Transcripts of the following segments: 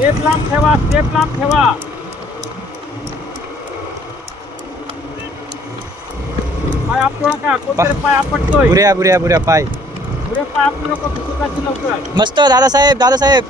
Step लांब ठेवा step लांब ठेवा. पाय आपटू नका कोणतरी पाय आपटतोय. बुऱ्या बुऱ्या बुऱ्या पाय. पुढे पाय आपटू नको लवकर. मस्त दादासाहेब दादासाहेब.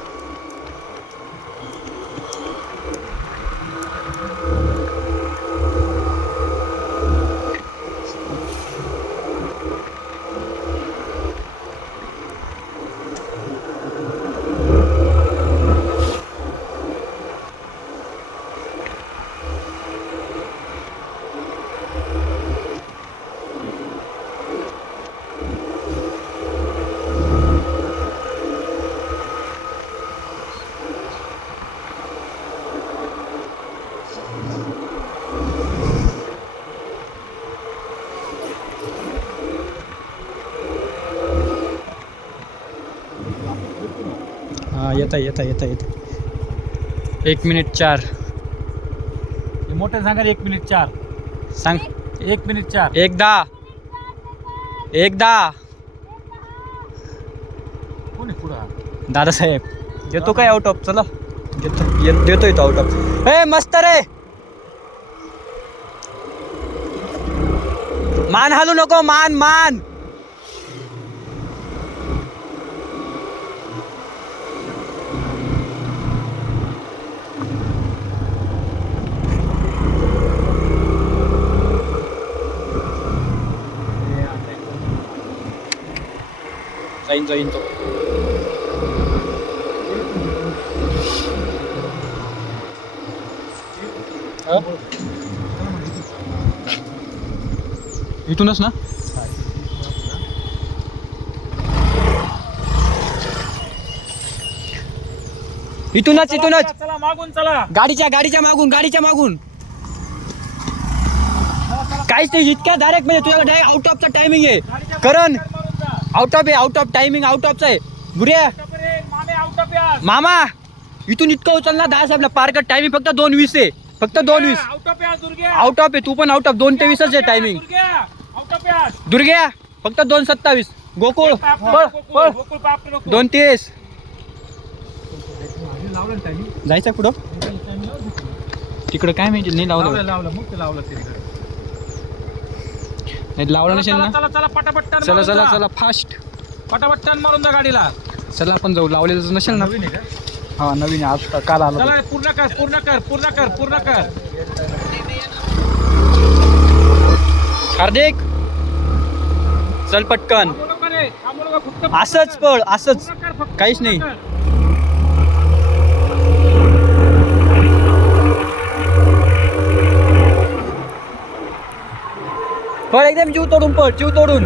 हा येता येता येता येता एक मिनिट चार. हे मोठे सांगा रे, एक मिनिट चार. सांग. एक मिनिट चार. एकदा एकदा कोण आहे पुढं? दादासाहेब. देतो काय आउट ऑफ़ चला. देतो. ये- देतोय तो आउट ऑफ़ ए मस्त रे. मान हालू नको मान मान. जाईन जाईन तो. इथूनच ना? इथूनच इथूनच. चला, मागून चला. गाडीच्या गाडीच्या मागून गाडीच्या मागून. काहीच नाही इतक्या डायरेक्ट म्हणजे तुझ्या डायरेक्ट आउट ऑफचा टायमिंग आहे. करण. आउट ऑफ आहे आउट ऑफ टायमिंग आउट ऑफचा आहे रे, मामे ऑफ इथून इतकं उचलला दहा साहेबला. पार्क टायमिंग फक्त दोन वीस आहे. फक्त दोन वीस. आउट ऑफ ऑफ आहे तू पण आउट ऑफ दोन ते वीसच आहे टायमिंग दुर्ग्या ऑफ फक्त दोन सत्तावीस. गोकुळ. दोन तीस? जायचं कुठं तिकडं काय माहिती नाही लावलं. लावलं लावलं मग ते लावलं तिकडे. नाही लावलं नसेल चला ना? चला चला पटापट चला मारून चला जा. चला फास्ट पटापट टर्न मारून जा गाडीला. चला आपण जाऊ. लावलेलं नसेल ना? नवीन आहे का? हा नवीन आहे. आज काल आलो चला पूर्ण कर पूर्ण कर पूर्ण कर पूर्ण कर. हार्दिक! चल पटकन. थांबू नका रे, थांबू नका, फक्त पूर्ण असंच कर. पळ असंच. पूर्ण कर, फक्त काहीच पूर्ण नाही. कर. पळ एकदम जीव तोडून पळ जीव तोडून.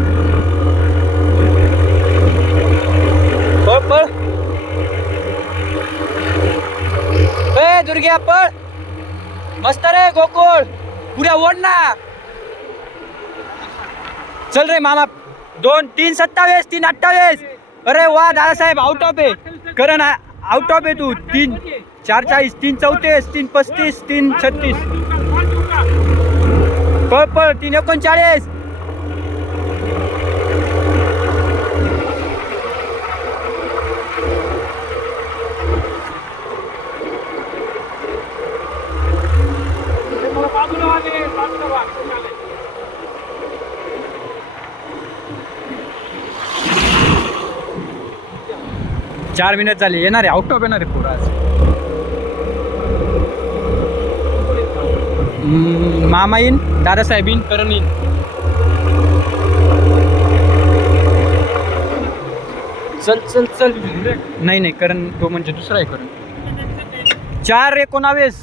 पळ पळ. ए दुर्ग्या पळ. मस्त रे गोकुळ. पुऱ्या ओढ ना. चल रे मामा. दोन तीन सत्तावीस तीन अठ्ठावीस. अरे वा दादासाहेब आउट ऑफ आहे करण आउट ऑफ आहे तू. तीन चार चाळीस तीन चौतीस तीन पस्तीस तीन छत्तीस. पळ पळ तीन एकोणचाळीस. ते मला चार मिनिट झाले. येणार आहे. आउट ऑफ येणार आहे पुरा आज हम्म, मामा येईन दादासाहेब येईन करण येईन चल चल चल. नाही नाही करण तो म्हणजे दुसरा आहे करण. चार एकोणावीस.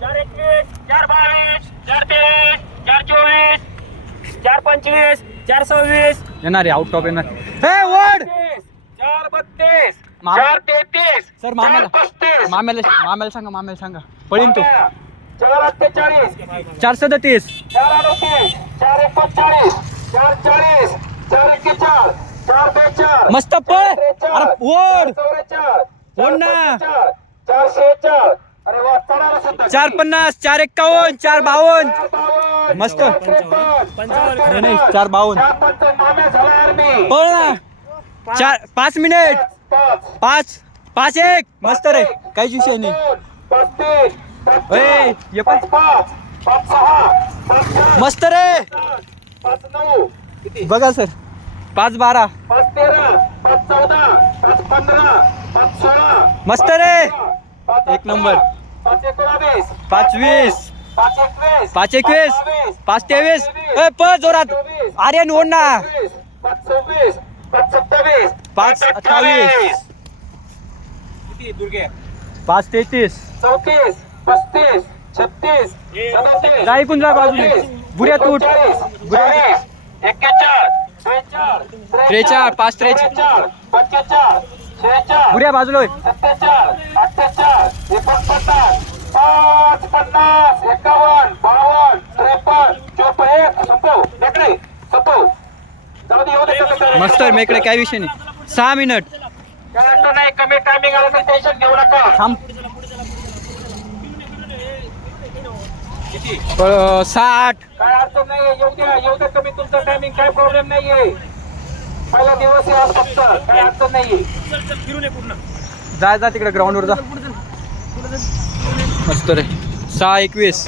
चार एकवीस चार बावीस चार तेवीस चार चोवीस चार पंचवीस चार सव्वीस. येणार आहे आउट ऑफ येणार. हे वड चार बत्तीस मामा- चार तेहतीस सर मामाला पस्तीस. माम्याला माम्याला सांगा माम्याला सांगा. पळीन तो. चार अठ्ठेचाळीस. चार सदतीस. चार अडतीस. चार एकोणचाळीस. चार चाळीस. चार एक्केचाळ. चार बेचाळ. मस्त पळ. अरे ओढ ना. चार शेचाळ अरे वा सुद्धा. चार पन्नास चार एक्कावन्न चार बावन्न. मस्त. चार नाही, नाही, बावन्न. चार पंचावन्न, झाला. पळ ना. चार पाच मिनिट. पाच, पाच, एक. मस्त रे. काहीच विषय नाही. ए, ये पण. सहा मस्त रे. बघा सर. पाच बारा. पाच तेरा पाच चौदा पाच पंधरा पाच सोळा मस्त रे. एक नंबर. पाच वीस पाच एकवीस. पाच तेवीस. ए प जोरात. आर्यन ओढ ना. पाच अठ्ठावीस. पाच तेहतीस. चौतीस. पस्तीस छत्तीस सदतीस जा इकून जा बाजूने. बुऱ्या तूट. त्रेचाळ, पाच त्रेचाळ. पंचेचाळ शेहेचाळ बुऱ्या बाजूला होय. सत्तेचाळ अठ्ठेचाळ एकोणपन्नास पाच पन्नास एकावन्न बावन्न त्रेपन्न चोपन्न संपव संपव. मस्त मेकडे काय विषय नाही सहा मिनिट नाही कमी टायमिंग आलं तर टेन्शन घेऊ नका अ, सहा आठ काय अडचण नाही येऊ द्या येऊ द्या कमी. तुमचा टायमिंग काय प्रॉब्लेम नाहीये. पहिला दिवस आहे आज फक्त काय अडचण नाहीये. जा जा तिकडे ग्राउंडवर जा. मस्त रे. सहा एकवीस.